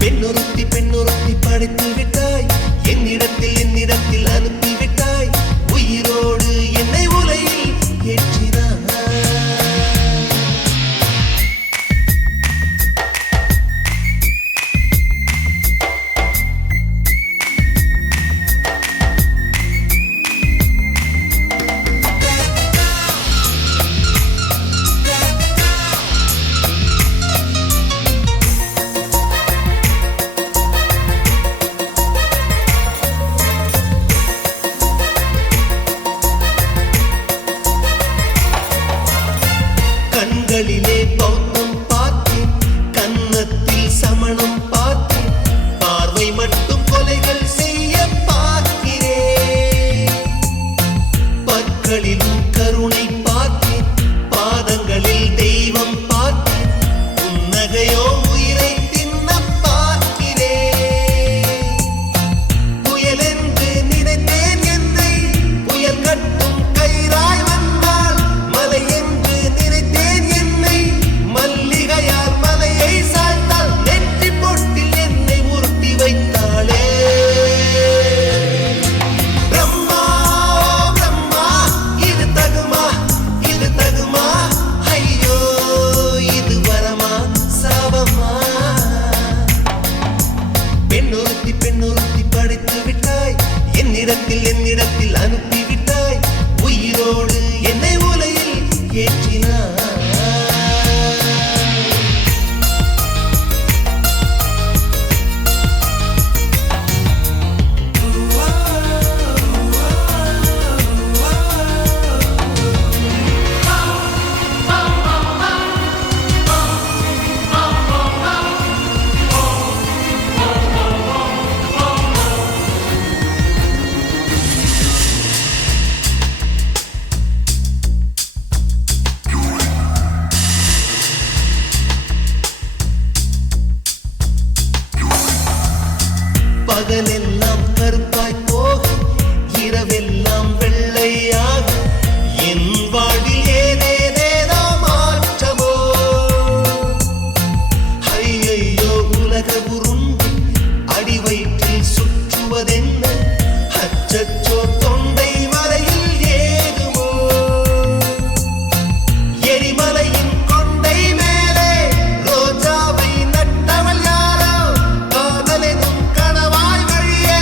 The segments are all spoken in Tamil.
பெண்ணொருத்தி படைத்து விட்டாய் என்னிடத்தில் அனுப்பிவிட்டாய் உயிரோடு என்னை உலையில் ஏற்றினாய் கண்களிலே பௌத்தம் பார்த்தேன் கன்னத்தில் சமணம் பார்த்தேன் பார்வை மட்டும் கொலைகள் செய்ய பார்க்கிறேன் பற்களிலும் கருணை பார்த்தேன் பாதங்களில் தெய்வம் பார்த்தேன் புன்னகையோ உயிரை தின்ன பார்க்கிறேன் புயல் என்று நினைத்தேன் என்னை புயல் கட்டும் கயிறாய் வந்தால் மலை என்று நினைத்தேன் என்னை மல்லிகையால் மலையை சாய்த்தால் நெற்றி பொட்டில் என்னை உருட்டி வைத்தாளே பிரம்மா பிரம்மா இது தகுமா ஐயோ இது வரமா சாபமா பெண்ணொருத்தி படைத்து விட்டாய் என்னிடத்தில் அனுப்பிவிட்டாய் உயிரோடு என்னை உலையில் ஏற்றினாய் பகலெல்லாம் கருப்பாய் போக இரவெல்லாம் வெள்ளையாக என் வாழ்வில் ஏதேதேதோ மாற்றமோ ஐயையோ உலக உருண்டு அடி வயிற்றில் சுற்றுவதென்ன அச்சச்சோ தொண்டை வரையில் ஏகுமோ எரிமலையின் கொண்டை மேலே ரோஜாவை நட்டவள் யாரோ காதலெனும் கனவாய் வழியே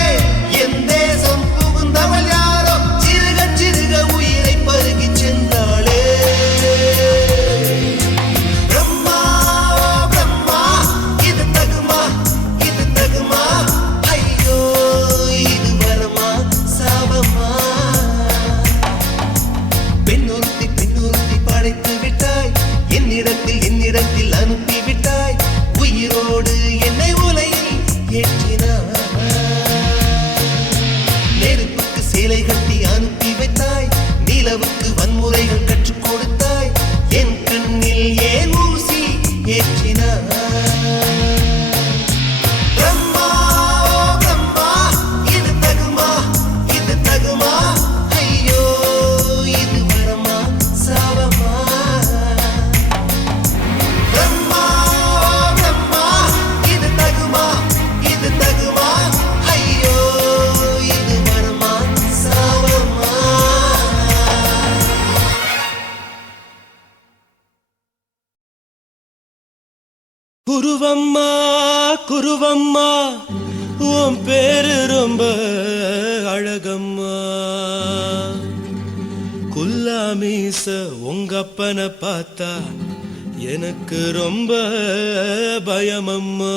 என் தேசம் புகுந்தவள் யாரோ சிறுக உயிரை பருகிச் சென்றாளே பிரம்மா பிரம்மா இது தகுமா ஐயோ இது வரமா சாபமா பெண்ணொருத்தி படைத்து விட்டாய் என்னிடத்தில் அனுப்பிவிட்டாய் உயிரோடு என்னை உலையில் ஏற்றினாய் நெருப்புக்கு சேலை கட்டி அனுப்பி வைத்தாய் நிலவுக்கு வன்முறைகள் கற்றுக் கொடுத்தாய் என் கண்ணில் ஏன் ஊசி ஏற்றினாய் பிரம்மா பிரம்மா இது தகுமா ஐயோ இது வரமா சாபமா பிரம்மா பிரம்மா இது தகுமா ஐயோ இது வரமா சாபமா குருவம்மா உன் பேரு ரொம்ப அழகம்மா குல்லாமீச உங்க அப்பனை பார்த்தா எனக்கு ரொம்ப பயமம்மா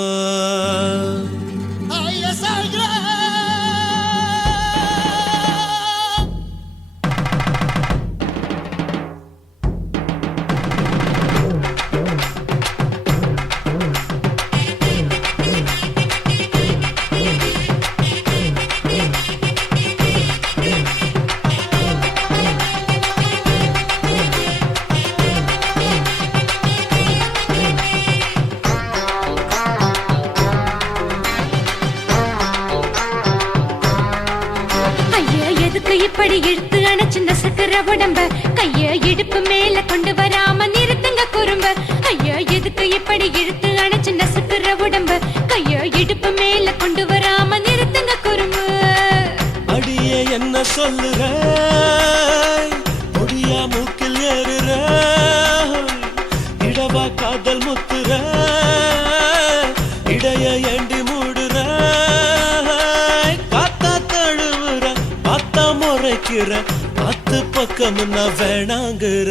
இப்படி இழுத்து அணைச்சிருந்த சக்கர உடம்ப கைய இடுப்பு மேல கொண்டு வராம நிறுத்துங்க குறும்ப ஐயா எதுக்கு இப்படி இழுத்து அணைச்சிருந்த சக்கர உடம்ப கைய இடுப்பு மேல கொண்டு வராம நிறுத்துங்க குறும்பு. அடியே என்ன சொல்லுற, முடியா மூக்கில் ஏறுற, இடவா காதல் முத்துற, இடைய ஏண்டி மூடுற, காத்தா தழுவுற, பார்த்தா முறைக்கிற, பத்து பக்கம் நான் வேணாங்குற.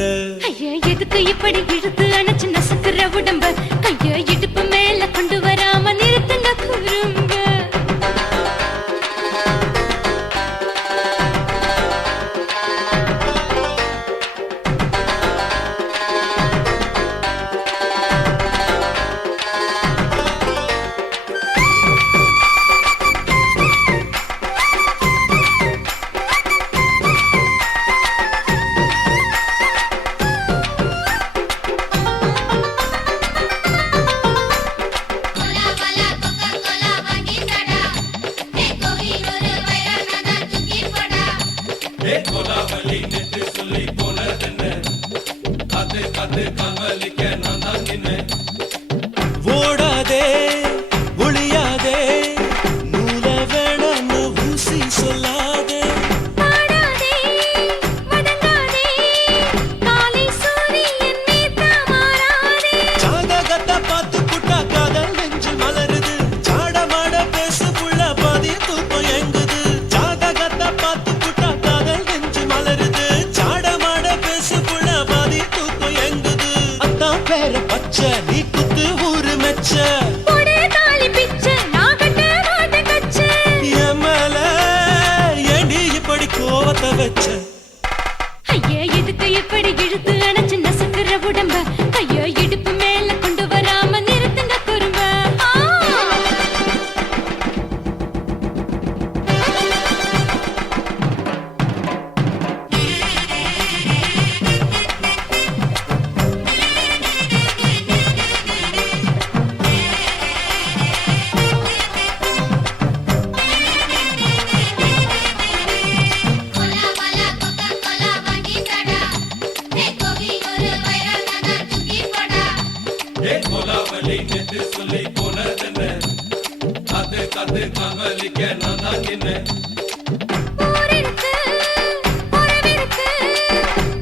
ஐயா எதுக்கு இப்படி இழுத்து அணைச்சு நசுக்குற உடம்ப, கைய இடுப்பு மேல கொண்டு வராம நிறுத்துங்க குறும்பு. ஓடாதே ஒளியாதே, நூல வேணான்னு ஊசி சொல்லாதே. பாடாதே வதங்காதே, காலை சூரியன் மீத மாறாதே. ஜாதகத்தை பார்த்து புட்டா காதல் நெஞ்சு மலருது, சாடமாட பேசு புள்ள பாதி தூக்கம் எங்குது. ஜாதகத்தை பார்த்து புட்டா காதல் நெஞ்சு மலருது, சாடமாட பேசு புள்ள பாதி தூக்கம் எங்குது. அத்தான் பேர பச்சை நீ குத்து ஊரு மெச்ச, போடே தாலி பிச்சை, நான் கட்ட மாட்டேன் கச்சை. என் மேல ஏண்டி இப்படி கோவத்தை வச்ச. ஐயா எதுக்கு இப்படி இழுத்து அணைச்சு நசுக்குற உடம்ப, கைய இடுப்பு மேல கொண்டு வராம நிறுத்துங்க குறும்ப. ஊரிருக்கு, உறவிருக்கு,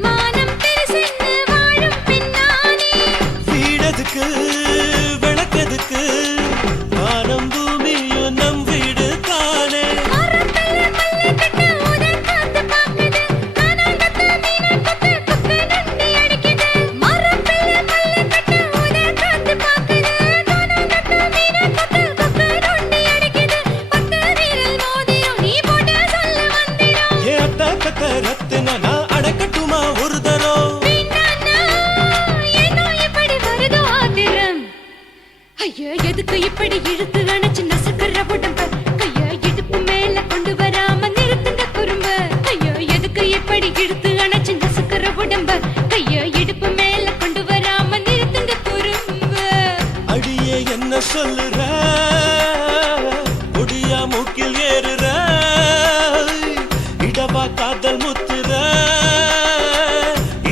மானம் பேசின்னு வாழும் பின்னானே. வீடதுக்கு விளக்கதுக்கு, வானம் பூமியும் நம் வீடு தானே. மரத்துல மல்லி கட்டு உதர் காத்து பாக்குது, கானாங்கத்து மீனாங்கத்து குக்கு நண்டி அடிக்குது. மரத்துல மல்லி கட்டு உதர் காத்து பாக்குது, கானாங்கத்து மீனாங்கத்து குக்கு நண்டி அடிக்குது. பத்து வீரல் மோதியும் நீ போட்ட சொல்ல வந்திடும். ஏ அத்த கத்த ரத்தின நான் அடக்கட்டுமா ஒரு தரம். வேண்டான்னா, ஏனோ இப்படி வருதோ ஆத்திரம். ஐயா எதுக்கு இப்படி இழுத்து அணைச்சு நசுக்குற உடம்ப, கைய இடுப்பு மேல கொண்டு வராம நிறுத்துங்க குறும்ப. ஐயா எதுக்கு இப்படி இழுத்து அணைச்சு நசுக்குற உடம்ப, கைய இடுப்பு மேல கொண்டு வராம நிறுத்துங்க குறும்ப. அடியே என்ன சொல்லுற, முடியா மூக்கில் ஏறுற, இடவா காதல் முத்துற,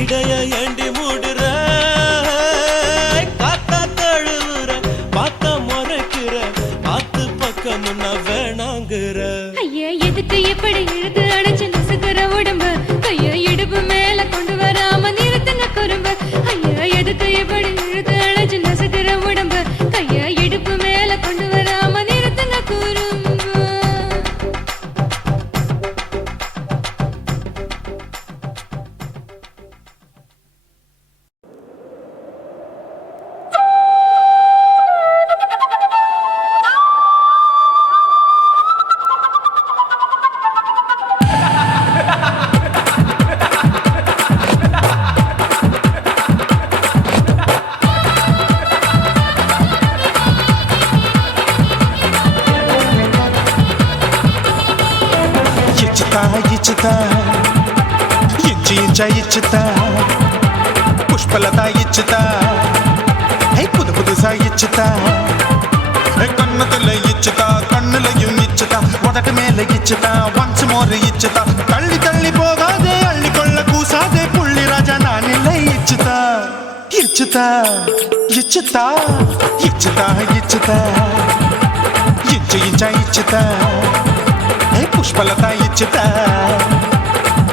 இடைய ஏண்டி மூடுற, காத்தா தழுவுற, பார்த்தா முறைக்கிற, பார்த்து பக்கம் நான் வேணாங்குற. ஐயா எதுக்கு இப்படி இழுத்து அணைச்சு நசுக்குற உடம்ப, கைய இடுப்பு மேல கொண்டு வராம நிறுத்துங்க குறும்ப. ஐயா எதுக்கு இப்படி இழுத்து அணைச்சு நசுக்குற உடம்ப, கைய இடுப்பு மேல கொண்டு வராம நிறுத்துங்க குறும்ப. ఇచ్చుతా ఇంచి ఇంచా ఇచ్చుతా పుష్పలత ఇచ్చుతా புது புதுசா இச்சுதா கண்ணத்துல இச்சுதா கண்ணுலையும் இச்சுதா உதட்டு மேல இச்சுதா ஒன்ஸ் மோர் இச்சுதா தள்ளி தள்ளி போகாதே அள்ளி கொள்ள கூசாதே புள்ளி ராஜா நான் இல்லை இச்சுதா இச்சுதா இச்சுதா இச்சுதா இச்சுதா இச்சுதா புஷ்பலதா இச்சுதா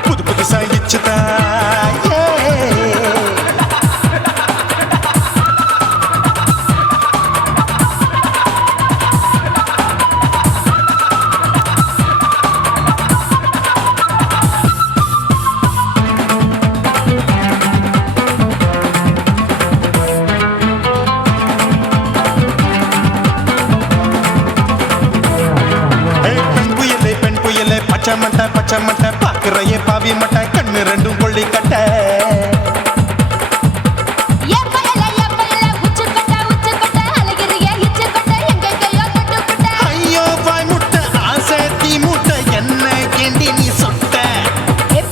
புது புதுசா இச்சுதா பச்சை மட்டை பாக்குறையே பாவி மட்டை கண்ணு ரெண்டும் கொள்ளி கட்ட ஐயோ பாய் முட்டை ஆசை தீ முட்டை என்ன கேண்டி நீ சொட்ட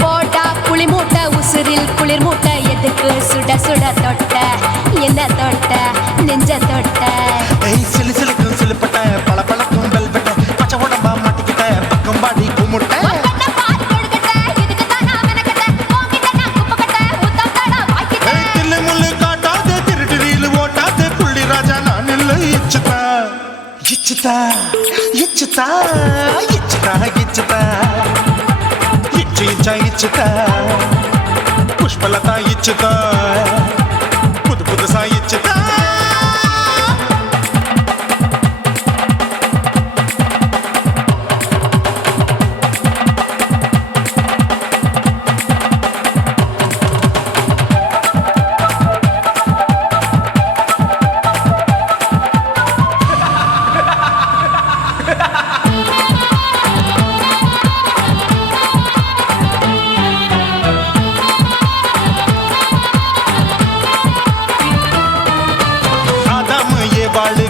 போட்டா புளி மூட்டை உசுரில் குளிர் மூட்டை எதுக்கு சுட சுட தொட்ட என்ன தொட்ட நெஞ்ச தொட்ட சிலு சிலுக்கும் சிலுப்பட்ட பல பழக்கும் வெல்வெட்ட பச்சை உடம்பா மாட்டிக்கிட்ட பக்கம் பாடி குமுட்ட இச்சுதா இச்சுதா இச்சுதா இச்சுதா இச்சு இச்சா இச்சுதா புஷ்பலதா இச்சுதா புது புதுசா இச்சுதா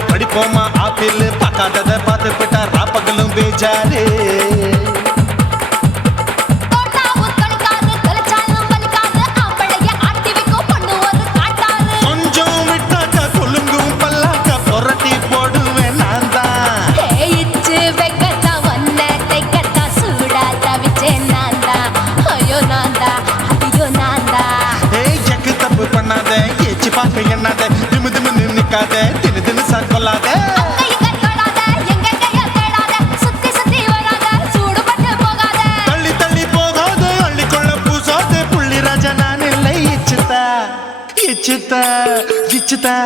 படிப்போமா ஆப்பிள் பார்க்காதத பார்த்து விட்டா ராப்பகலும் பேஜாரு கொஞ்சம் விட்டாக்க கொலுங்கும் பல்லாக்க புரட்டி போடுவேன் நான் தான் வைக்கத்தான் வந்த தைக்கத்தா சூடா தவிச்சேன் நான் தான் ஐயோ நான் தான் ஐயோ நான் தான் எக்கு தப்பு பண்ணாத ஏச்சு பார்க்க எண்ணாத திமு திமுன்னு நிக்காத தினு தினு சார் கொள்ளாத தள்ளி தள்ளி போகாத அள்ளி கொள்ள பூசாத புள்ளி ராஜா நான் இல்லை இச்சுதா இச்சுதா இச்சுதா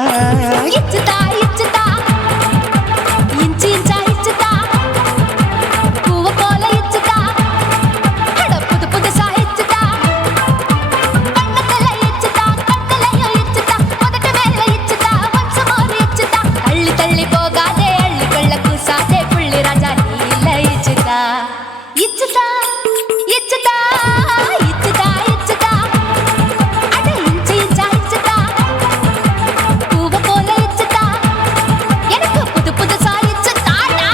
இச்சுதா இச்சுதா இஞ்சி இஞ்சா இச்சுதா பூவ போல இச்சுதா புது புதுசா இச்சுதா கண்ணத்துல இச்சுதா கட்டலையும் இச்சுதா உதட்டு மேல இச்சுதா வம்சமோர் இச்சுதா தள்ளி தள்ளி போகாதே அள்ளி கொள்ள கூசாதே புள்ளி ராஜா நீ இல்ல இச்சுதா இச்சுதா இச்சுதா இச்சுதா இச்சுதா அட இஞ்சி இஞ்சா இச்சுதா பூவ போல இச்சுதா எனக்கு புது புதுசா இச்சுதாடா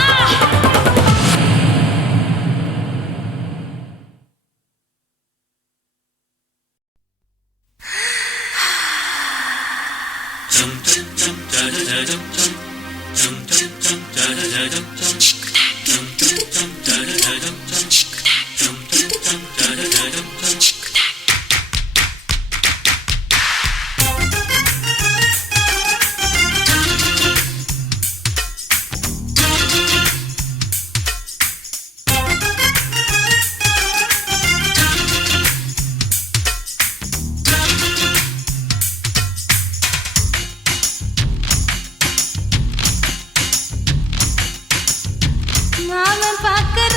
மாமன் பாக்குற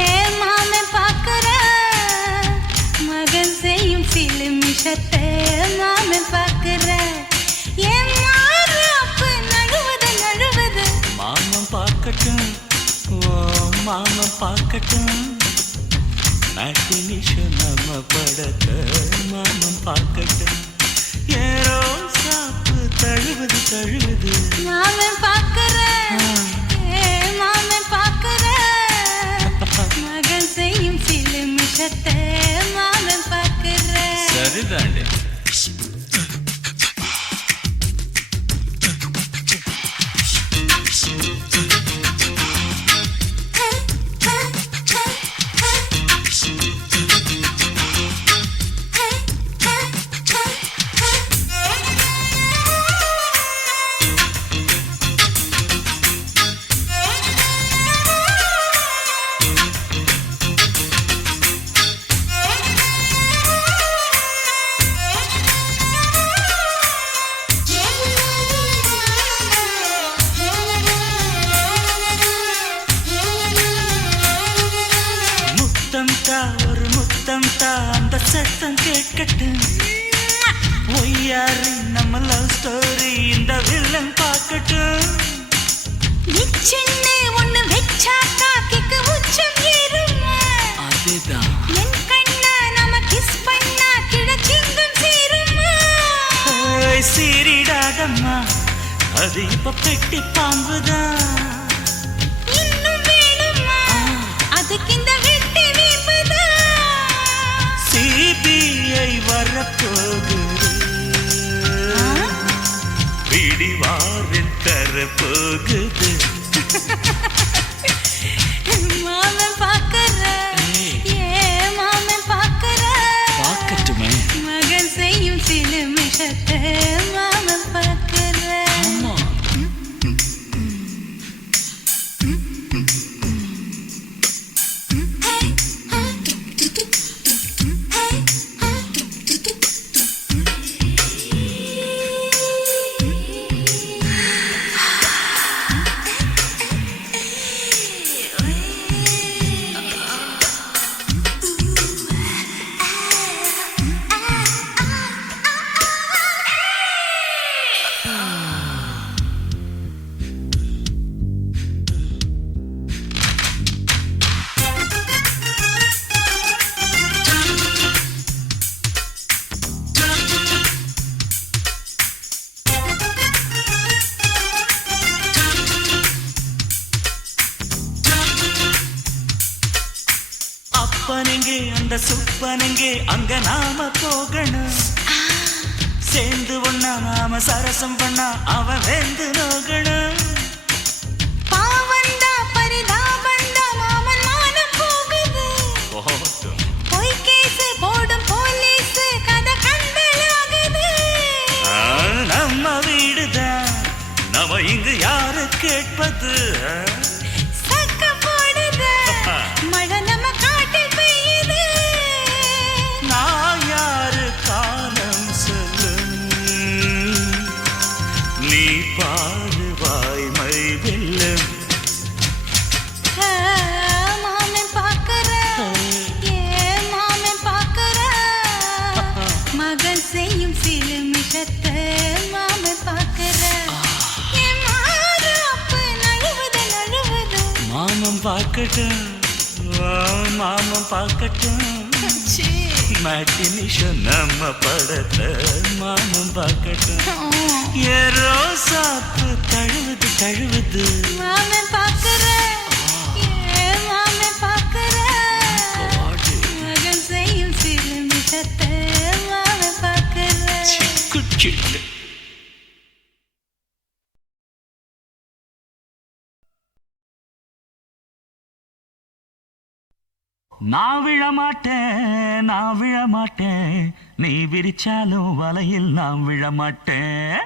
ஏன் மாமன் பாக்குற மகன் செய்யும் சிலு மிஷத்தை மாமன் பாக்குற ஏன் மாறாப்பு நழுவது நழுவது மாமன் பார்க்கட்டும் ஓ மாமன் பார்க்கட்டும் நாட்டி நிஷம் நம்ம படத்தை மாமன் பார்க்கட்டும் ஏரோ சாப்பு தழுவது தழுவது மாமன் பாக்குற ஏன் மாமன் பாக்குற மகன் செய்யும் சிலு மிஷத்தை மாமன் பாக்குற சரிதாண்டி முத்தம் தா ஒரு முத்தம் தா அந்த சத்தம் கேட்கட்டும் ஒய்யாரி நம்ம லவ் ஸ்டோரி இந்த வில்லன் பார்க்கட்டும் நிச்சன்னு ஒண்ணு வெச்சாக்கா கிக்கு உச்சம் ஏறுமா அதேதான் என் கண்ணா நம்ம கிஸ் பண்ணா கிடச்சிங்கும் சேருமா சீரிடாதம்மா அது இப்ப பெட்டி பாம்புதான் இன்னும் வேணுமா அதுக்கு இந்த வெட்டி வீம்புதான் சிபிஐ வரப்போகுது பிடிவாரில் தரப்போகுது மாமன் பாக்கற மாமன் பாக்கற பார்க்கட்டுமே மகன் செய்யும் சில மிஷத்தை மாமன் பாக்கற அப்பனெங்கே அந்த சுப்பனெங்கே அங்க நாம போகணும் சேர்ந்து ஒண்ணா நாம சரசம் பண்ணா அவன் வெந்து நோகணும் பாவந்தா பரிதாபந்தா மாமன் மானம் போகுது பொய் கேஸ் போடும் போலீஸ் கதை கண்டலாகுது நம்ம வீடுதான் நம்ம இங்கு யாரு கேட்பது சக்க போடுது மழை நம்ம காட்டில் பெய்யுது நான் யாரு காலம் சொல்லும் நீ பாரு வாய்மை வெல்லும் மாமன் பாக்கற மாமன் பாக்கற மகன் செய்யும் சில மிஷத்தை மாமன் பாக்கற மாறாப்பு நழுவுது மாமன் பார்க்கட்டும் மாமன் பார்க்கட்டும் மேட்டினிஷன் நம்ம படத்தை மாமன் பார்க்கட்டும் ஏரோ சாப்பு தழுவுது தழுவுது மாமன் பாக்கற மாமன் பாக்கற மகன் செய்யும் சில மிஷத்தை மாமன் பாக்கற சிக்குச்சிட்டு நான் விழமாட்டேன் நீ விரிச்சாலும் வலையில் நான் விழமாட்டேன்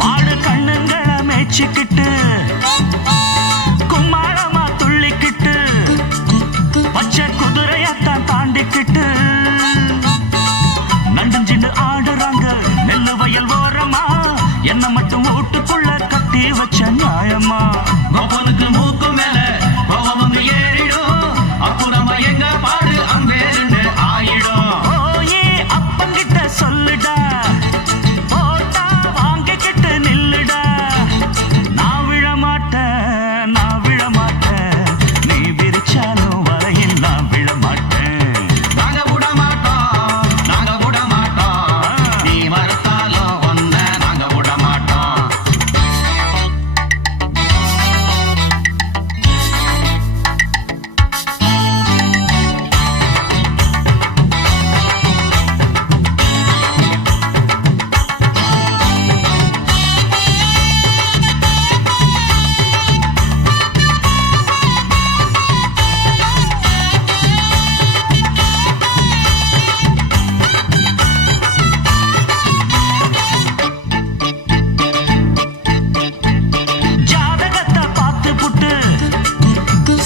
மாடு கண்ணுங்கள மேய்ச்சிக்கிட்டு கும்மாளமா துள்ளிக்கிட்டு பச்சை குதிரையத்தான் தாண்டிக்கிட்டு நண்டுஞ்சின்னு ஆடுறாங்க நெல்லு வயல் ஓரமா என்ன மட்டும் வீட்டுக்குள்ள கட்டி வச்ச நியாயமா கோபனுக்கு மூக்கு மேல கோபம் வந்து ஏறிடும் அப்புறமா எங்க பாடு அம்பேருன்னு ஆயிடும் ஓயே அப்பங்கிட்ட சொல்லுடா போட்டா வாங்கிக்கிட்டு நில்லுடா நான் விழ மாட்டேன் நீ விரிச்சாலும் வரையில் நான் விழ மாட்டேன் நாங்க விட மாட்டோம் நீ மறுத்தாலும் ஒன்ன நாங்க விட மாட்டோம் ஜாதகத்தை பார்த்து புட்டு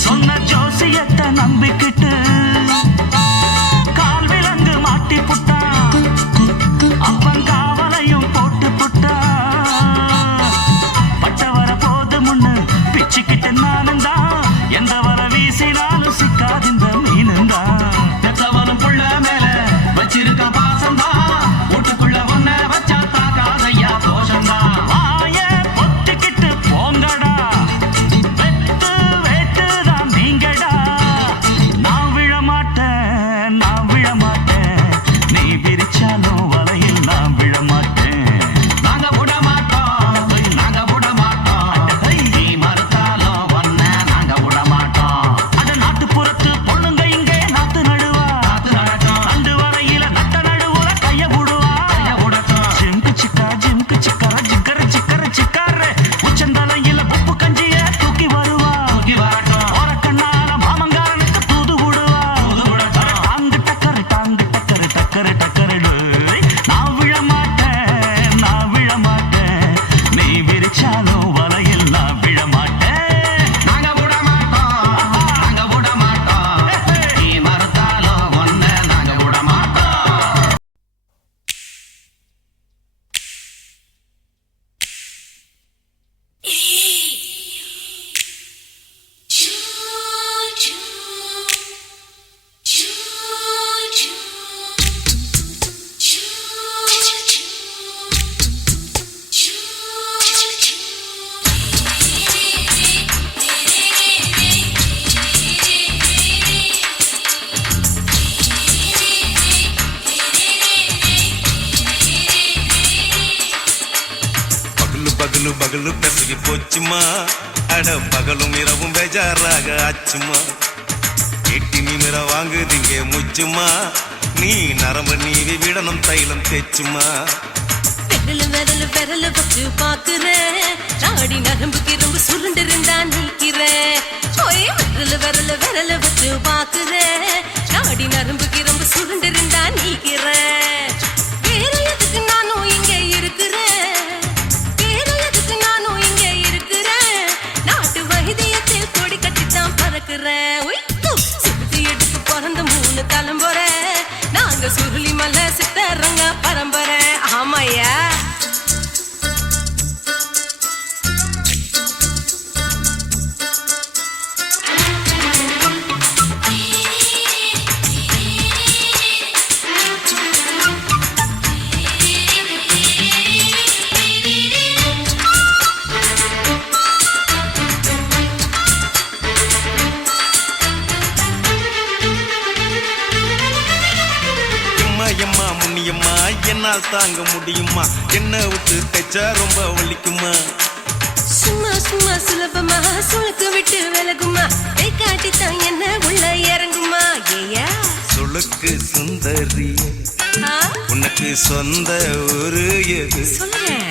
சொன்ன ஜோசியத்தை நம்பிக்கிட்டு கால் விலங்கு மாட்டி புட்டான் அப்பன் காவலையும் போட்டு புட்டா பட்ட வர போது முன்னு பிச்சுக்கிட்டு நானும் தான் எந்த வர வீசினாலும் சிக்காதிந்த மீனும் தான் பெத்தவனும் புள்ள மேல வச்சிருக்க பாசம் தான் வீட்டுக்குள்ள ஒன்ன வச்சா தாக்காதையா தோஷம் தான் வாய பொத்திக்கிட்டு போங்கடா வெட்டு வேட்டுதான் நீங்கடா நான் விழ மாட்டேன் நீ விரிச்சாலும் வலையில் நான் விழ மாட்டேன் நாங்க விட மாட்டோம் நீ மறுத்தாலும் ஒன்ன நாங்க விட மாட்டோம் அட நாட்டுப்புறத்து பொண்ணுங்க இங்கே நாத்து நடுவா தண்டு வரையில நட்ட நடுவுல கைய விடுவா ஜிம்கு சிக்கா ஜிக்கர சிக்காரு உச்சந்தலையில உப்பு கஞ்சிய தூக்கி வருவா ஓர கண்ணால மாமங்காரனுக்கு தூது விடுவா டாங்கு டக்கரு நான் விழ மாட்டேன் நீ விரிச்சாலும் வலையில் நான் விழ மாட்டேன் நாங்க விட மாட்டோம் நீ மறுத்தாலும் ஒன்ன நாங்க விட மாட்டோம் பகலு பெசகி போச்சுமா அட பகலும் இரவும் பேஜாராக ஆச்சுமா எட்டி நிமிர வாங்குதீங்க முச்சுமா நீ நரம்பு நீவி விடணும் தைலம் தேச்சுமா விரல வச்சு பாக்குறேன் நாடி நரம்பு கிரம்பு சுருண்டு இருந்தா நீக்கிறேன் விரல வச்சு பாக்குறேன் நாடி நரம்பு கிரம்பு சுருண்டு இருந்தா நீக்கிறேன் வேற எதுக்கு நானும் இங்க இருக்கிறேன் நாட்டு வைத்தியத்தில் கொடி கட்டித்தான் பறக்கிறேன் சுத்தி எடுத்து பிறந்த 3 தலைமுறை நாங்க சுருளி மலை சித்தரங்க பரம்பரை ஆமையா எம்மா முன்னியம்மா என்னால் தாங்க முடியுமா என்ன விட்டு தைச்சா ரொம்ப வலிக்குமா சும்மா சுலபமா சுளுக்கு விட்டு விலகுமா கை காட்டித்தான் என்ன உள்ள இறங்குமா ஏயா சுளுக்கு சுந்தரி உனக்கு சொந்த ஊரு எது சொல்றேன்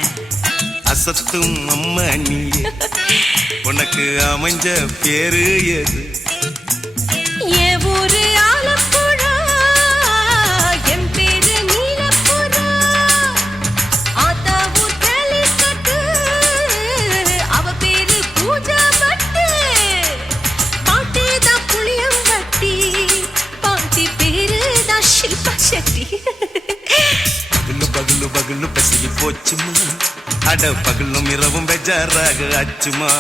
அசத்தும் அம்மா நீ உனக்கு அமைஞ்ச பேரு எது என் ஊரு ஆலப்புழா என் பேரு நீலப்புறா ஆத்தா ஊர் கேலிக்கட்டு பகலும் பசிக்கு போச்சுமா அட பகலும் இரவும் பெஜாராக ஆச்சுமா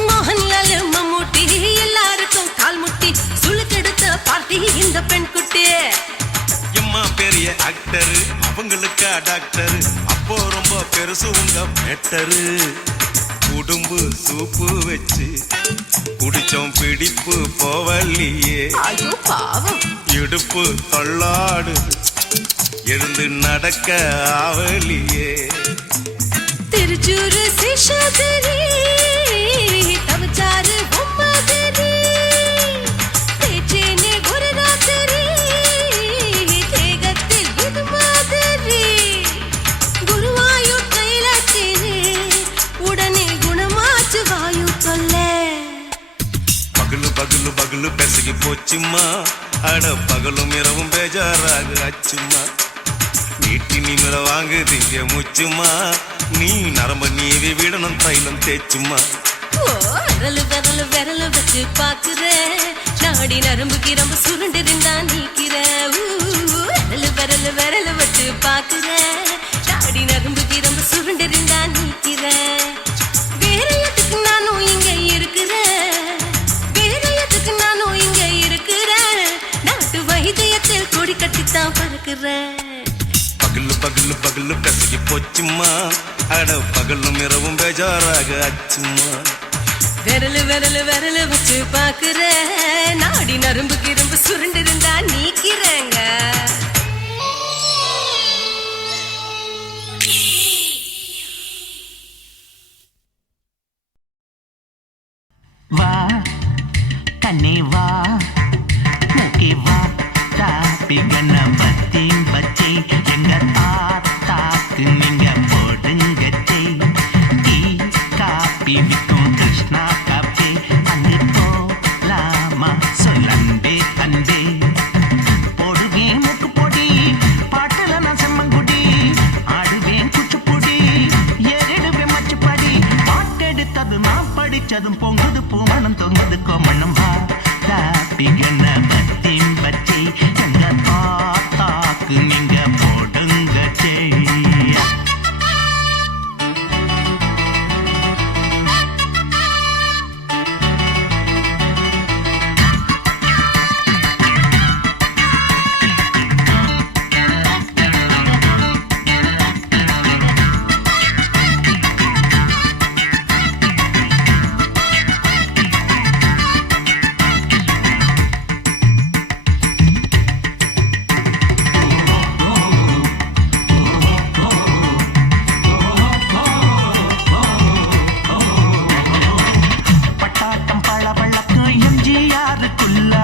மோகன்லால் மம்மூட்டி எல்லாருக்கும் கால் முட்டி சுளுக்கெடுத்த பார்ட்டி இந்த பெண் குட்டி எம்மா பெரிய ஆக்டர் அவங்களுக்கா டாக்டர் அப்போ ரொம்ப பெருசு உங்க மேட்டரு குடும்பு சூப்பு வச்சு குடிச்சோம் பிடிப்பு போவல்லையே ஐயோ பாவம் இடுப்பு தள்ளாடு எழுந்து நடக்க ஆவலியே திருச்சூரு சிஷாதிரி தவச்சாரு பொம்மாதிரி தேச்சேனே ஒரு ராத்திரி தேகத்தில் இது மாதிரி குருவாயூர் கைலாச்சேனே உடனே குணமாச்சு வாயு சொல்ல பகலு பகலு பகலு பெசகி போச்சுமா அட பகலும் இரவும் பேஜாராக ஆச்சுமா நீட்டி நிமிர வாங்குதீங்க முச்சுமா நீ நரம்ப நீவி விடணும் தைலம் தேச்சுமா ஓ விரலு விரலு விரலு வச்சு பாக்குறேன் நாடி நரம்பு கிரம்பு சுருண்டிருந்தா நீக்கிறேன் விரலு விரலு விரலு வச்சு பாக்குறேன் நாடி நரம்பு கிரம்பு சுருண்டிருந்தா நீக்கிறேன் வேற எதுக்கு நானும் இங்க இருக்கிறேன் வேற எதுக்கு நானும் இங்க இருக்கிறேன் நாட்டு வைத்தியத்தில் கொடி கட்டித்தான் பறக்கிறேன் பகலு பகலு பகலு பெசகி போச்சுமா அட பகலும் இரவும் பேஜாராக ஆச்சுமா விரலு விரலு விரலு வச்சு பாக்குறேன் நாடி நரம்பு கிரம்பு சுருண்டிருந்தா நீக்கிறேங்க வா கண்ணே வா மூக்கே வா தாப்பி கணபதி பச்சை எங்க தாத்தாக்கு நீங்க போடுங்கச்சை டீ காப்பி விற்கும் கிருஷ்ணா காப்பி அங்கே போலாமா சொல்லன்பே அன்பே போடுவேன் மூக்கு பொடி பாட்டுல நான் செம்மங்குடி ஆடுவேன் குச்சிப்புடி ஏறிடுவேன் மச்சுப்படி பாட்டெடுத்தது நான் படிச்சதும் பொங்குது பூமணம் தொங்குது கோமணம் வா தாப்பி கணபதி பச்சை எங்க தாத்தாக்கு நீங்க போடுங்கச்சை பட்டாட்டம் பழவழக்கம் எம்ஜிஆருக்குள்ள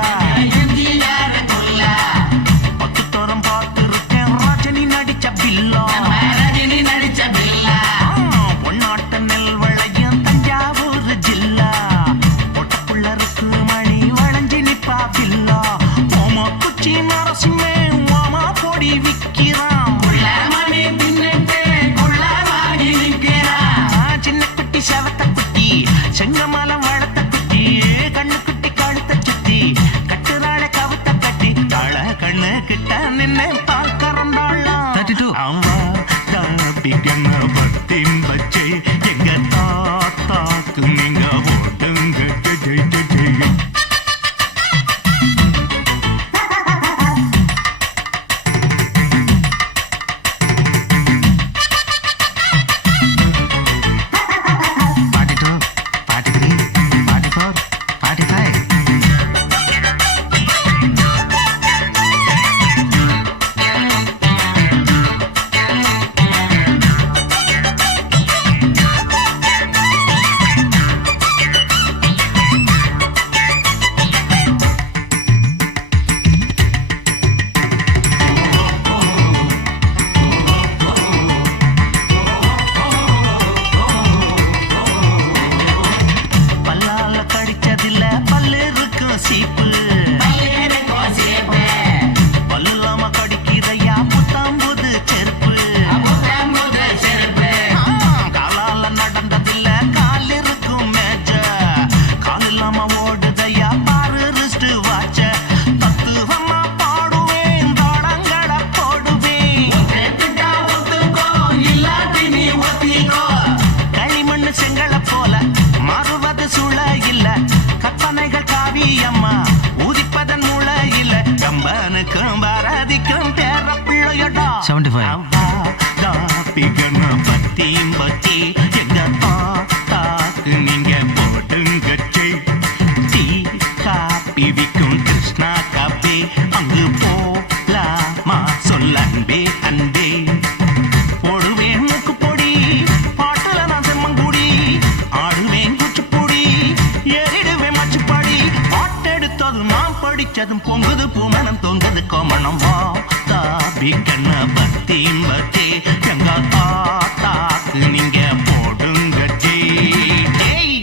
பத்து தோறம் பார்த்திருக்கேன் ரஜினி நடிச்ச பில்லா பொன்னாட்ட நெல் வளையும் தஞ்சாவூர் ஜில்லா பொட்டப்புள்ள இருக்கு மணி வளைஞ்சி நிப்பா பில்லா ஓமா குச்சி நரசிம்மே ஓமா பொடி விக்கிறான் சின்ன குட்டி செவத்த குட்டி செங்கமலம் வளர்த்த குட்டி கண்ணு குட்டி கழுத்த சுத்தி கட்டுறாள கவுத்த கட்டி தாழ கண்ணு கிட்ட நின்னு பால் கறந்தாளாம் அவா தாப்பிக்கண்ண பத்தின் பச்சை எங்க தாத்தாக்கு நீங்க ஓட்டுங்க ஜெய் ஜெய் ஜெய் பத்தி பத்தி எங்க தாத்தாக்கு நீங்க போடுங்கச்சி டீ காப்பி விக்கும் கிருஷ்ணா காப்பி அங்கு போலாமா சொல்ல அன்பே அன்பே போடுவேன் மூக்கு பொடி பாட்டுல நான் செம்மங்குடி ஆடுவேன் குச்சிப்பொடி ஏறிடுவேன் மச்சுப்பாடி பாட்டெடுத்ததும் நான் படிச்சதும் பொங்குது பூமணம் தொங்குது கோமணம் வா தாபி கண்ண பத்தி பத்தி எங்க தாத்தாக்கு நீங்க போடுங்க ஜெய்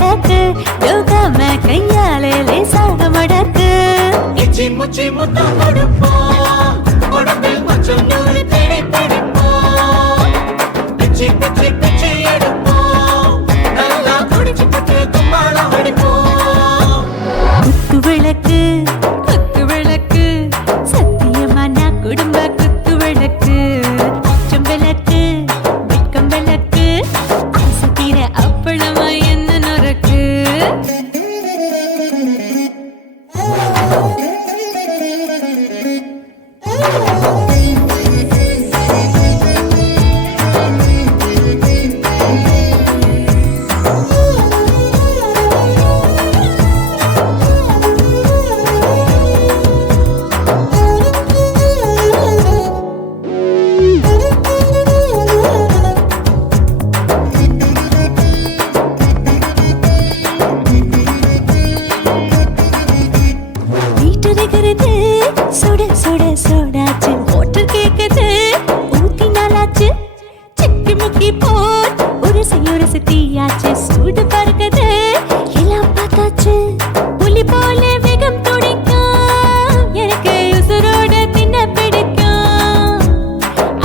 கிடக்கு யோகாம கையாலே லேசாக மடக்கு இச்சி முச்சி முத்தம் கொடுப்போம் உடம்பில் மச்சம் நூறு தேடி பிடிப்போம் பிச்சி பிச்சி பிச்சி எடுப்போம் நல்லா குடிச்சு பட்டு கும்மாளம் அடிப்போம் குத்து விளக்கு சத்தியமா நான் குடும்ப குத்து விளக்கு அச்சம் விளக்கு வெட்கம் விளக்கு ஆசை தீர அப்பளமா என்ன நொறுக்கு வீட்டருகிறது சுட சுட சோடாச்சு மோட்டர் கேக்குது ஊத்தி நாளாச்சு சிக்கி முக்கி போல் உரசி தீயாச்சு சூடு பறக்குது எல்லாம் பார்த்தாச்சு புலி போல வேகம் துடிக்கும் எனக்கு உசுரோட தின்ன பிடிக்கும்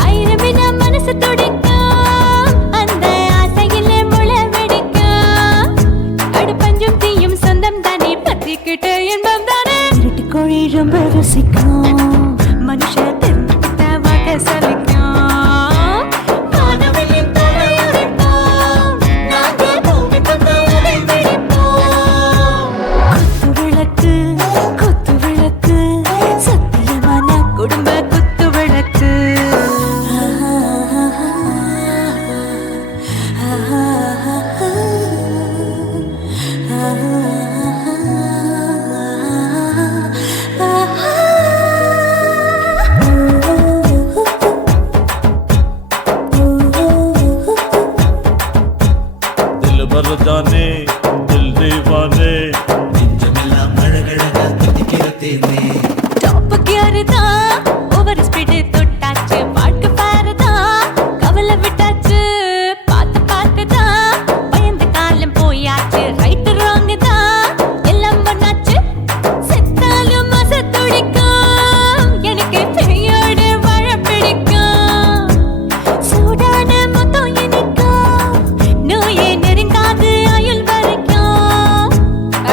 ஆயிரம் வினா மனசு துடிக்கும் அந்த ஆசையில முளை வெடிக்கும் அடுப்பஞ்சும் தீயும் சொந்தம் தானே பத்திக்கிட்டு என்பம் தானே இருட்டு கோழி ரொம்ப ருசிக்கும் மனுஷ தெரிஞ்சுக்கிட்ட வாக்க சலிக்கும் வானவெளியின் தலை உடைப்போம் நாங்க பூமி தந்த உடை வெடிப்போம் குத்து விளக்கு சத்தியமான குடும்ப குத்து விளக்கு दिल भर जाने दिल दीवाने நெஞ்சமெல்லாம் அழகழகா துடிக்கிறதேனே டாப் கியர் தான் ஓவர் ஸ்பீட் தொட்டாச்சு பாட்டு பாரு தான் கவலை விட்டாச்சு பார்த்து தான் பயந்த காலம் போயாச்சு ரைட் ராங் தான் எல்லாம் பண்ணாச்சு செத்தாலும் மச துடிக்கும் எனக்கு பெரியோட வாழ பிடிக்கும் சூடான மொத்தம் இனிக்கும் நோயே நெருங்காது ஆயுள் வரைக்கும்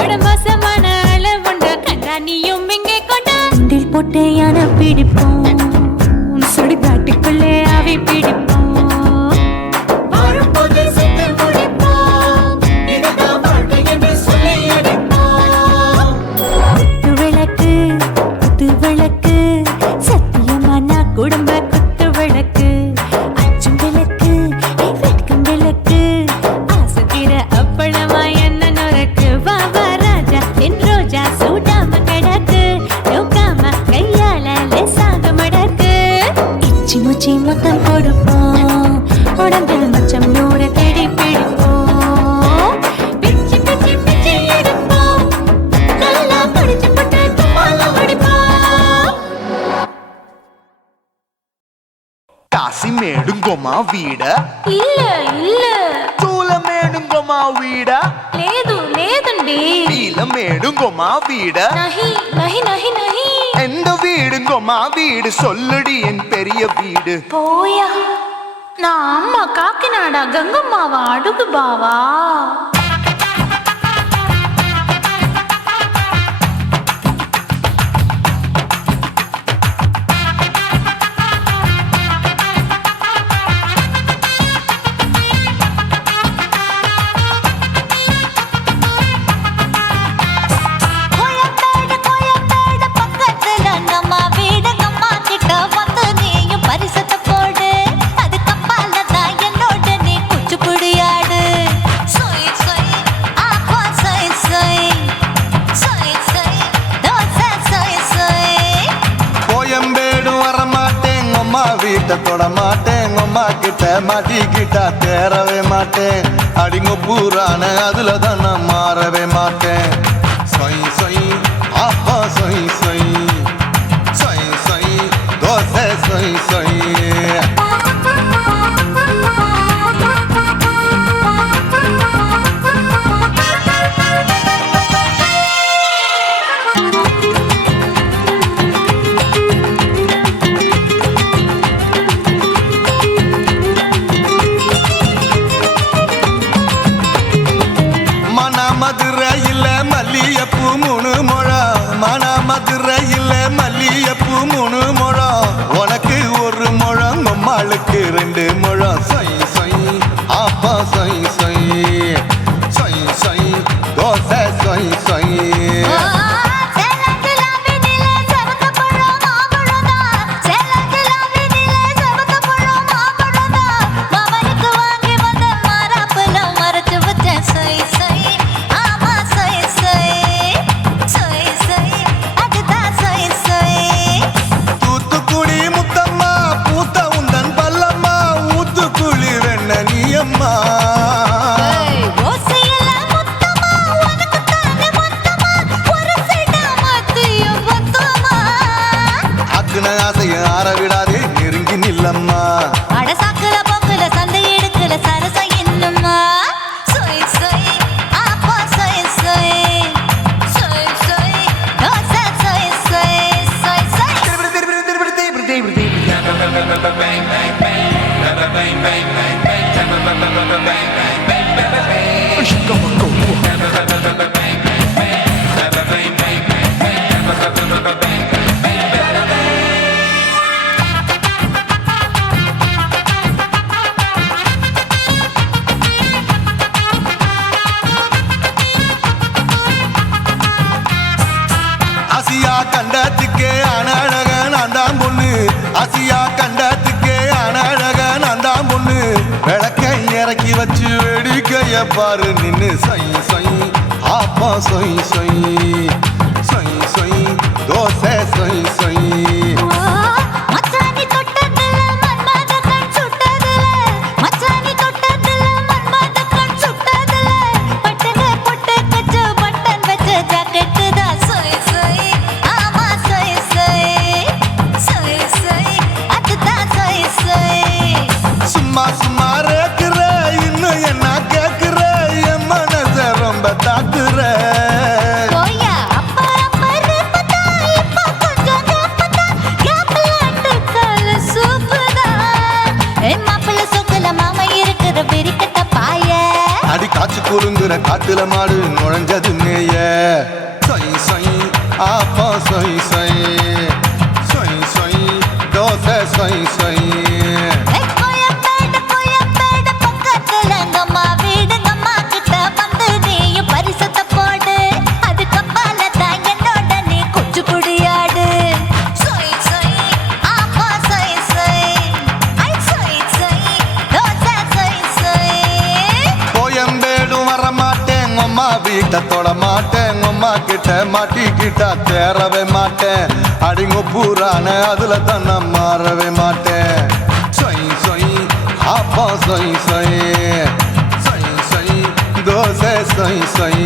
அடமோசமான அளவுண்ட கண்டா நீயும் இங்கே கொண்ட உண்டில் போட்டு யானை பிடிப்போம் சுடுகாட்டுக்குள்ளே அவை பிடிப்போம் வரும்போது செத்து முடிப்போம் இதுதான் வாழ்க்கை என்று சொல்லி அடிப்போம் குத்து விளக்கு சத்தியமான குடும்ப குத்து விளக்கு அச்சும் விளக்கு வெட்கம் விளக்கு ஆசை தீர அப்பளமா என்ன நொறுக்கு வா வா ராஜா என் ரோஜா சூடாம கிடக்கு யோகாம கையால லேசாக மடக்கு இச்சி முச்சி மொத்தம் கொடுப்போம் உடம்பில் மச்சம் நூறு தேடி பிடிப்போம் பிச்சி பிச்சி பிச்சி எடுப்போம் நல்லா படிச்சு போட்டு கும்மாளம் அடிப்போம் காசி மேடுங்கோமா வீட இல்ல చూల మేడుంగోమా వీడ లేదండి నీల మేడుంగోమా వీడ నహి எந்த வீடுங்கோமா வீடு சொல்லுடி என் பெரிய வீடு పోయా నా అమ్మ కాకినాడ గంగమ్మావా అడుగు బావా கோயம்பேடு பக்கத்துல நம்ம வீடு அம்மா கிட்ட வந்து நீயும் பரிசத்தை போடு அது கப்பால தான் என்னோட நீ குச்சிப்புடியாடு சொய் சொய் ஆப்பா சொய் சொய் சொய் சொய் தோசை சொய் சொய் கோயம்பேடு வரமாட்டேன் அம்மா வீட்டை தொட மாட்டேன் அம்மா கிட்ட மாட்டிக்கிட்டா தேரவே மாட்டேன் அடிங்க பூரான அதுல தான் நான் மாறவே மாட்டேன் சொய் சொய் ஆப்பா சொய் சொய் சொய் சொய் தோசை சொய் சொய் Thank you. 2 முழம் சொய் சொய் ஆப்பா சொய் சொய் சொய் சொய் தோசை சொய் சொய் ஆசியா கண்டத்துக்கே அனழக நான் பொண்ணு விளக்கை இறக்கி வச்சு வேடிக்கைய பாரு நின்னு சொய் சொய் ஆப்பா சொய் சொய் சொய் சொய் தோசை சொய் சொய் காச்சு குறுங்குற காட்டுல மாடு நுழைஞ்சது மேய சொய் சொய் ஆப்பா சொய் சொய் சொய் சொய் தோசை சொய் சொய் வீட்டை தொட மாட்டேன் அம்மா கிட்ட மாட்டிக்கிட்டா தேரவே மாட்டேன் அடிங்க பூரான அதுல தான் நான் மாறவே மாட்டேன் சொய் சொய் ஆப்பா சொய் சொய் சொய் சொய் தோசை சொய் சொய்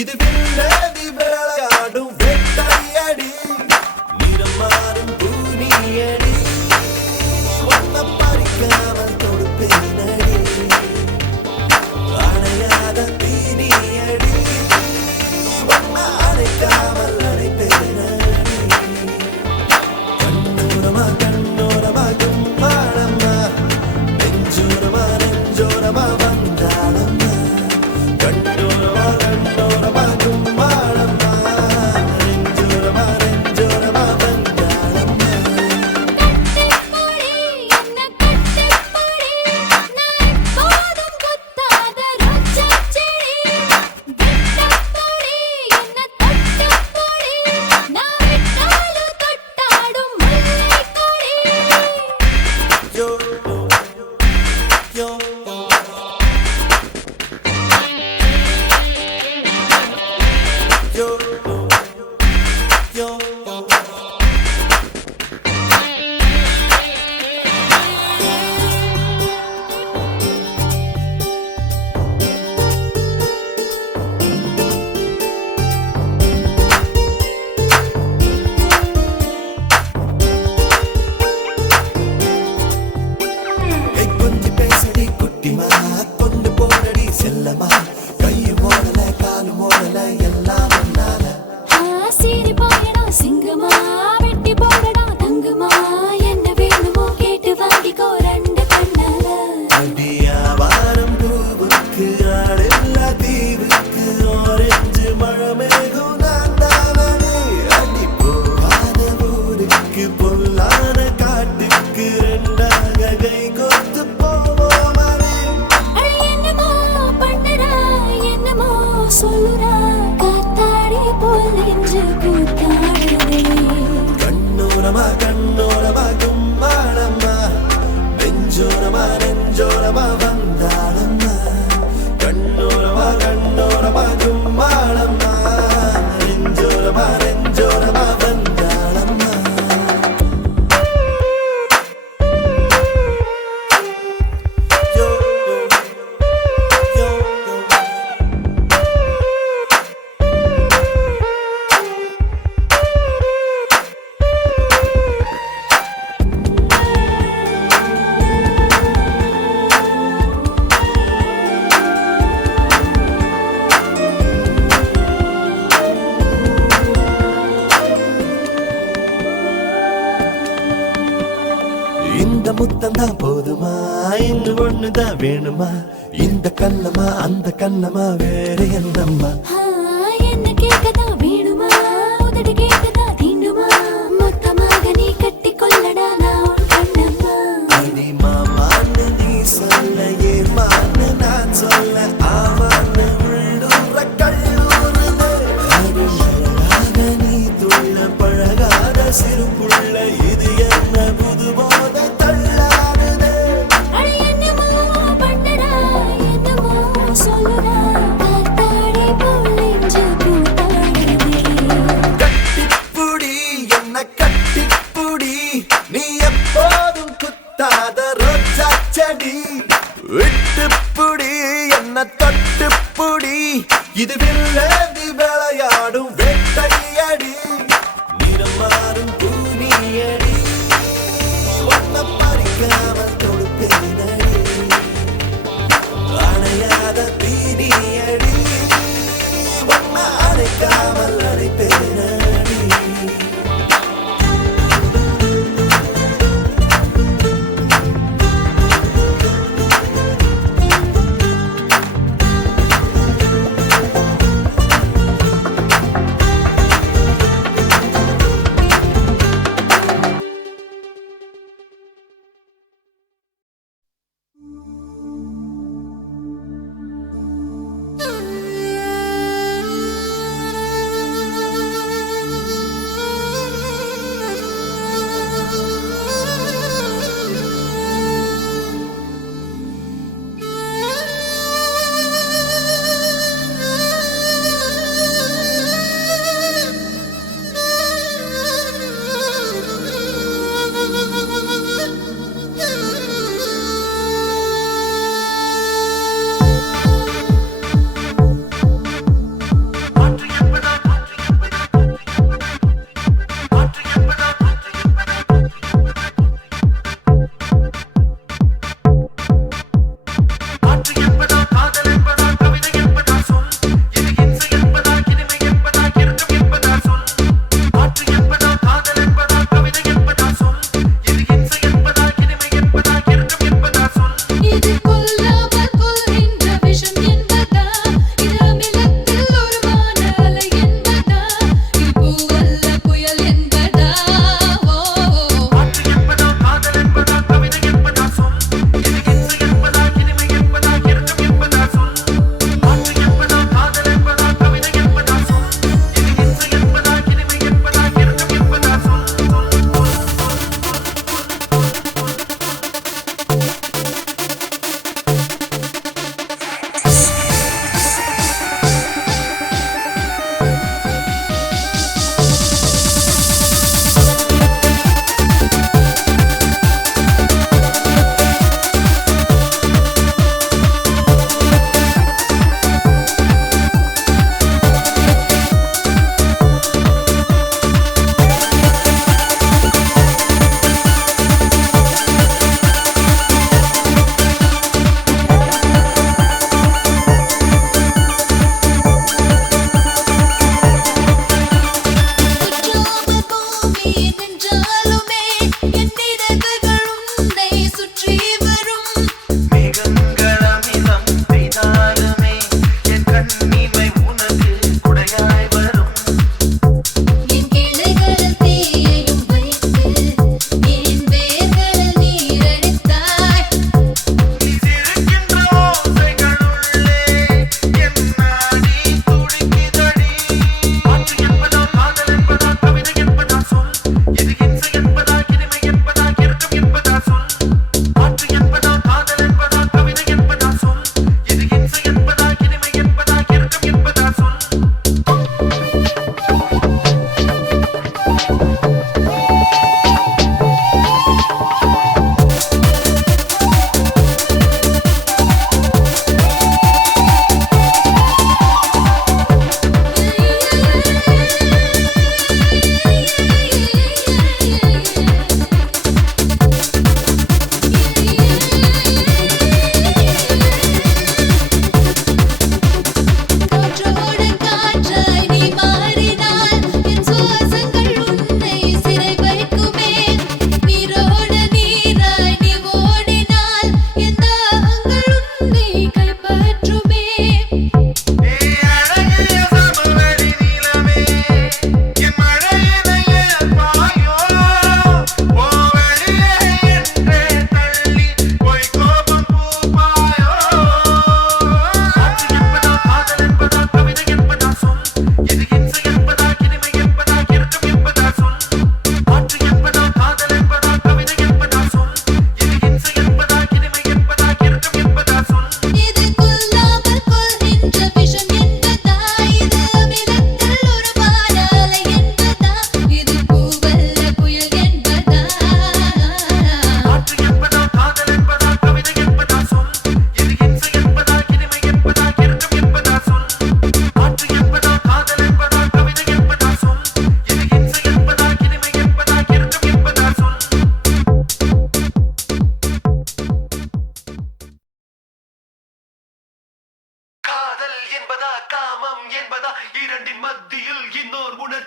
இது வில்லதி விளையாடும் வெட்டையடி நிறமாறும் பூனியடி ஒன்ன பறிக்காமல் கொடுப்பேனடி அணையாத தீனியடி ஒன்ன அணைக்காமல் அணைப்பேனடி கண்ணோரமா கண்ணோரமா கும்மாளம்மா நெஞ்சோரமா நெஞ்சோரமா வந்தாளம்மா கண்ணோரமா கண்ணோரமா கும்மாளம்மா போதுமா இன்னும் ஒண்ணுதான் வேணுமா இந்த கண்ணமா அந்த கண்ணமா வேற என்னம்மா என்ன கேட்கதா வேணுமா உதடு கேட்கதா தீண்டுமா மொத்தமாக நீ கட்டி கொள்ளடா நான் உன் கண்ணம்மா அடி மாமான்னு நீ சொல்ல ஏமான்னு நான் சொல்ல ஆமான்னு உள்ளூர கல்லூருது அடி மலராக நீ துள்ள பழகாத சிறு புள்ள இது என்ன புது போதை தள்ளாடுது அட என்னமோ பண்ணடா என்னமோ சொல்லுடா காத்தாடி போல் நெஞ்சு பூத்தாடுதே கட்டிப்புடி என்ன கட்டிப்புடி நீ எப்போதும் குத்தாத ரோஜா செடி விட்டுப்புடி என்ன தொட்டுப்புடி இது வில்லேந்தி விளையாடும் வேட்டையடி நிறம் மாறும் பூனியடி ஒன்ன பறிக்காமல் தொடுப்பேனடி அணையாத தீனியடி ஒன்ன அணைக்காமல் அணைப்பேனடி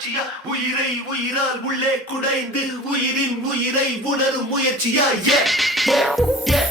உணர்ச்சியா உயிரை உயிரால் உள்ளே குடைந்து உயிரின் உயிரை உணரும் முயற்சியா yeah, yeah, yeah.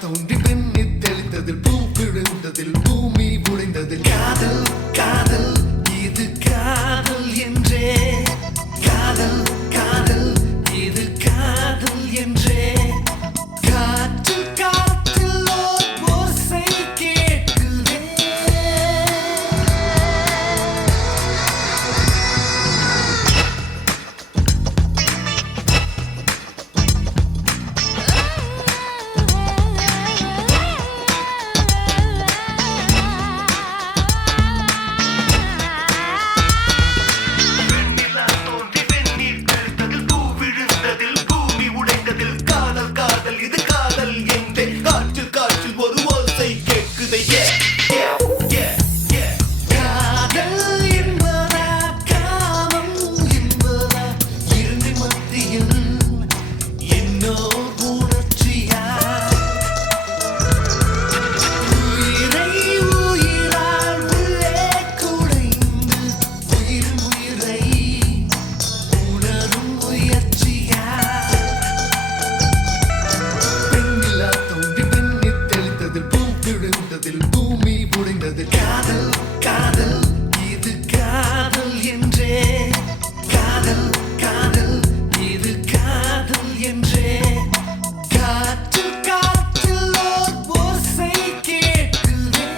தோன்றி பெண்ணித் தெளித்ததில் பூ விழுந்ததில் பூமி புடைந்ததில் காதல் காதல் இது காதல் என்றே காதல் காதல் இது காதல் என்றே காற்று காற்றில் ஓசை கேட்குதே பூமி புடைந்தது காதல் காதல் இது காதல் என்றே காதல் காதல் இது காதல் என்றே காற்று காற்றில் ஓசை கேட்குதே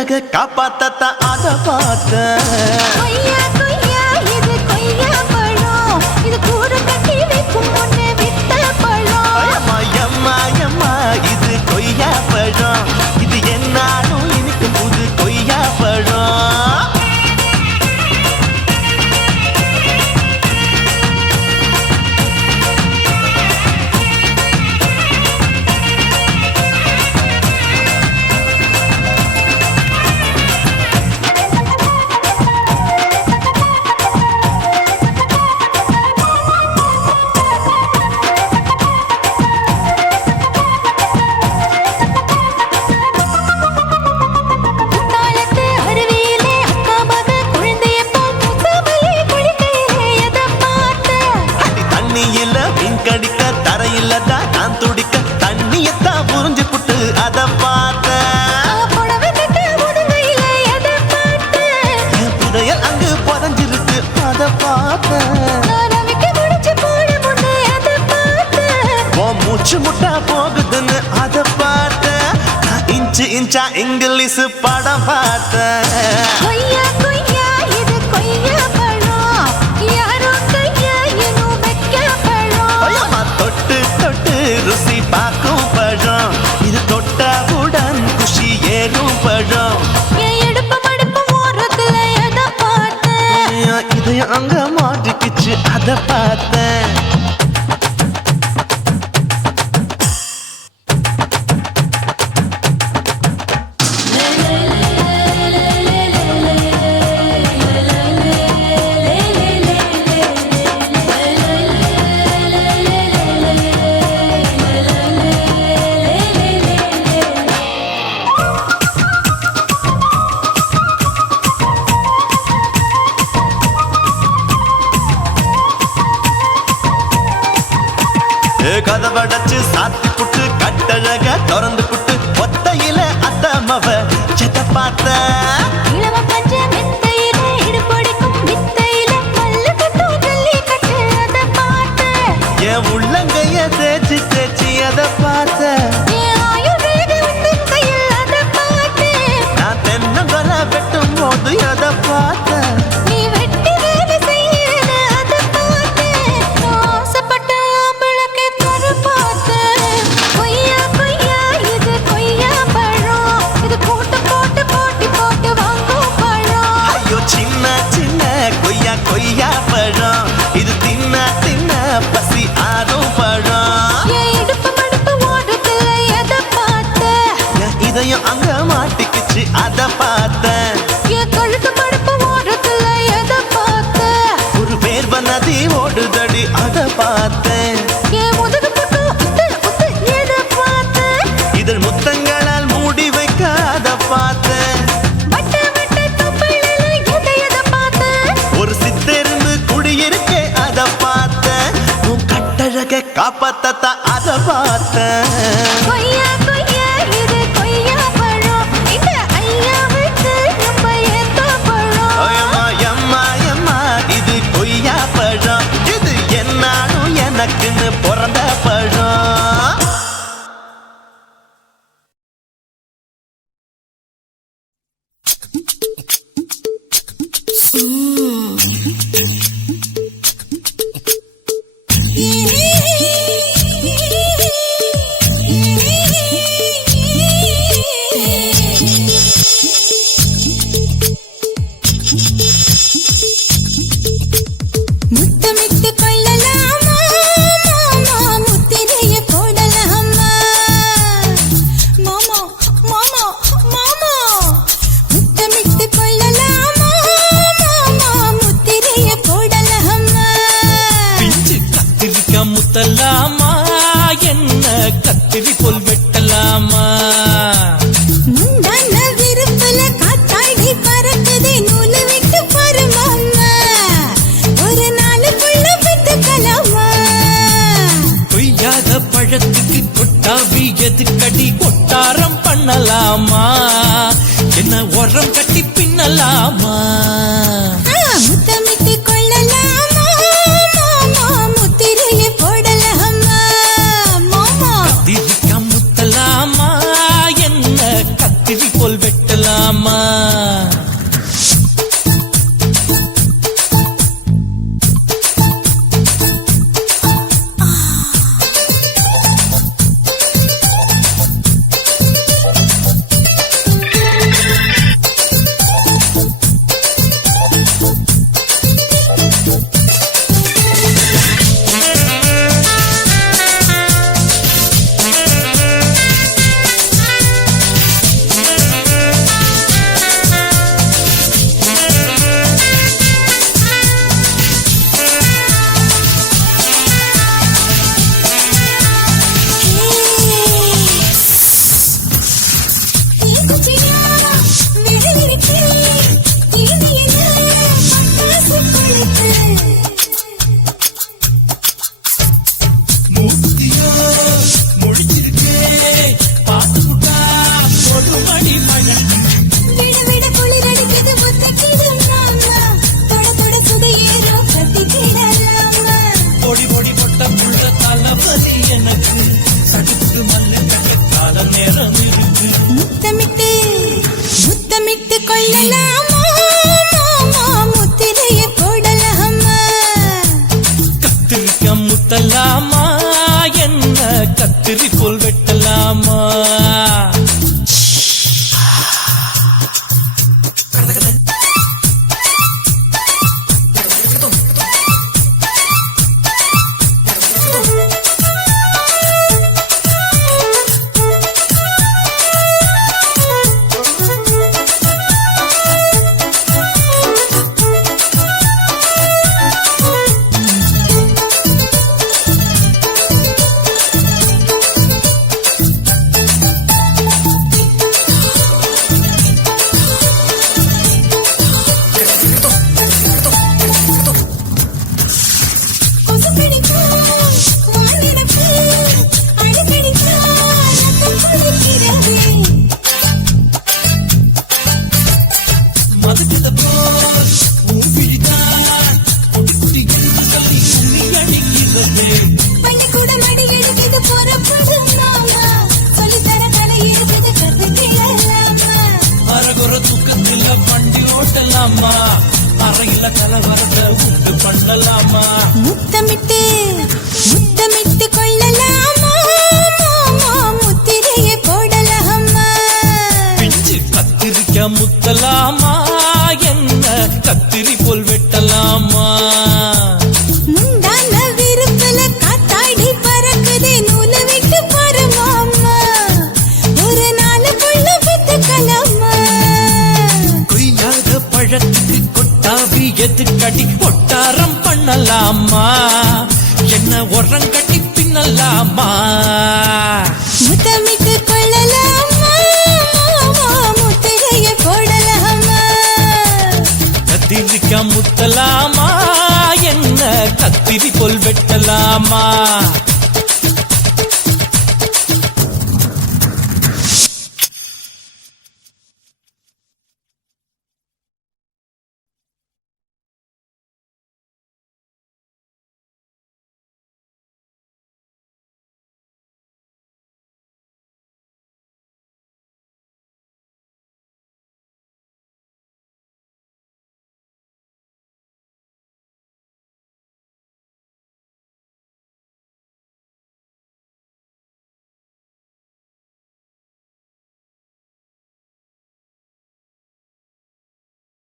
கட்டழக காப்பாத்தத்தான் அத பார்த்தேன். கொய்யா கொய்யா இது கொய்யா பழம், இது கூட கட்டி வைக்கும் முன்னே வித்த பழம். அம்மா எம்மா எம்மா இது கொய்யா பழம், இது என்னாலும் இனிக்கும் புது கொய்யா பழம். குத்தாலத்து அருவியிலே அக்கா மக குழந்தைய போல் முத்தமல்லி குளிக்கையிலே எதை பார்த்தேன்? அடி தண்ணியில மீன் கடிக்க தரையில தான் நான் துடிக்க தண்ணியத்தான் புரிஞ்சு புட்டு அத பார்த்தேன். புடவை கட்ட முதுகையிலே எதை பார்த்தேன்? என் புதையல் அங்கு புதஞ்சிருக்கு அத பார்த்தேன். நான் ரவிக்கு முடிச்சு போட முன்னே எதை பார்த்தேன்? உன் மூச்சு முட்டா போகுதுன்னு அத பார்த்தேன். நான் இன்ச்சு இன்ச்சா இங்கிலீஷ் படம் பார்த்தேன். கொய்யா கொய்யா இது கொய்யா பழம், யாரோ கையா இன்னும் வைக்க பழம். ஐயம்மா தொட்டு தொட்டு ருசி பார்க்கும் பழம், இது தொட்டாவுடன் குஷி ஏறும் பழம். என் இடுப்பு மடுப்பு ஓரத்துல எதை பார்த்தேன்? என் இதயம் அங்க மாட்டிக்கிச்சு அத பார்த்தேன். கதவடைச்சு சாத்தி புட்டு கட்டழக திறந்து புட்டு ஒத்தையில அத்தமவ செத்த பார்த்த. இளவ பஞ்ச மெத்தையில இடுப்படிக்கும் வித்தையில பல்லு கட்டும் ஜல்லிக்கட்டு அதை பார்த்தேன். என் உள்ளங்கைய தேய்ச்சி தேய்ச்சி அத பார்த்த. என் ஆயுர்வேத உந்தன் கையில் அதை பார்த்தேன். நான் தென்னங்கொலை வெட்டும் போது அத பார்த்த. நீ வெட்டி வேலை செய்யறது அதை பார்த்தேன். நான் ஆசைப்பட்ட ஆம்பளுக்கு தர பார்த்தேன். கொய்யா கொய்யா இது கொய்யா பழம், இது கூட்டு போட்டு போட்டி போட்டு வாங்கும் பழம். ஐயோ சின்ன சின்ன கொய்யா கொய்யா பழம், இது தின்ன தின்ன பசி ஆறும் பழம். என் இடுப்பு மடுப்பு ஓரத்துல எதை பார்த்தேன்? என் இதயம் அங்க மாட்டிக்கிச்சு அத பார்த்தேன். என் கழுத்து மடுப்பு ஓரத்துல எதை பார்த்தேன்? ஒரு வேர்வ நதி ஓடுதடி அத பார்த்தேன். என் முதுகு பக்கம் உத்து உத்து எதை பார்த்தேன்? இதழ் முத்தங்களால் மூடி வைக்க அத பார்த்தேன். வட்ட வட்ட தொப்பையில எதை பார்த்தேன்? ஒரு சித்தெருந்து குடியிருக்கே அத பார்த்தேன். உன் கட்டழக காப்பாத்தத்தா அத பார்த்தேன். கொய்யா கொய்யா இது கொய்யா பழம், இந்த ஐயாவுக்கு ரொம்ப ஏத்த பழம். ஐயம்மா எம்மா எம்மா இது கொய்யா பழம், இது என்னாலும் எனக்குன்னு பிறந்த பழம். முத்தமிட்டு கொள்ளலாமா மாமா, முத்திரைய போடலாமா மாமா மாமா மாமா. முத்தமிட்டு கொள்ளலாமா மாமா, முத்திரைய போடலாமா. பிஞ்சு கத்திரிக்கா முத்தலாமா, என்ன கத்திரி போல் வெட்டலாமா. முந்தான விருப்புல காத்தாடி பறக்குதே, நூலு விட்டு பாரு மாமா, ஒரு நாளுக்குள்ள விட்டுக்கலாமா. கொய்யாத பழத்துக்கு கொட்டாவி எதுக்கடி கொட்டாரம் பண்ணலாமா, என்ன உரம் கட்டி பின்னலாமா. முத்தமிட்டு கொள்ளலாமா மாமா, முத்திரைய போடலாமா மாமா. கத்திரிக்கா முத்தலாமா, என்ன கத்திரி போல் வெட்டலாமா. கொள்ளலாமா மாமா முத்திரைய போடலாமா கத்திரிக்க முத்தலாமா என்ன கத்திரி போல் வெட்டலாமா வண்டி ஓட்டலாமா அறையில கலவரத்தை உண்டு பண்ணலாமா முத்தமிட்டு முத்தமிட்டு கொள்ளலாமா மாமா முத்திரைய போடலாமா பிஞ்சு கத்திரிக்க முத்தலாமா என்ன கத்திரி போல் வெட்டலாமா முந்தான விருப்பல காத்தாடி பறக்குதே நூல விட்டு பாரு மாமா ஒரு நாள் புள்ள வித்துக்கலாமா கொய்யாத பழத்துக்கு கொட்டாவி எதுக்கடி ஒட்டாரம் பண்ணலாமா என்ன உரங்கட்டி பின்னலாமா முத்தமிட்டு கொள்ளலாமா மாமா முத்திரைய போடலாமா கத்திரிக்க முத்தலாமா என்ன கத்திரி போல் வெட்டலாமா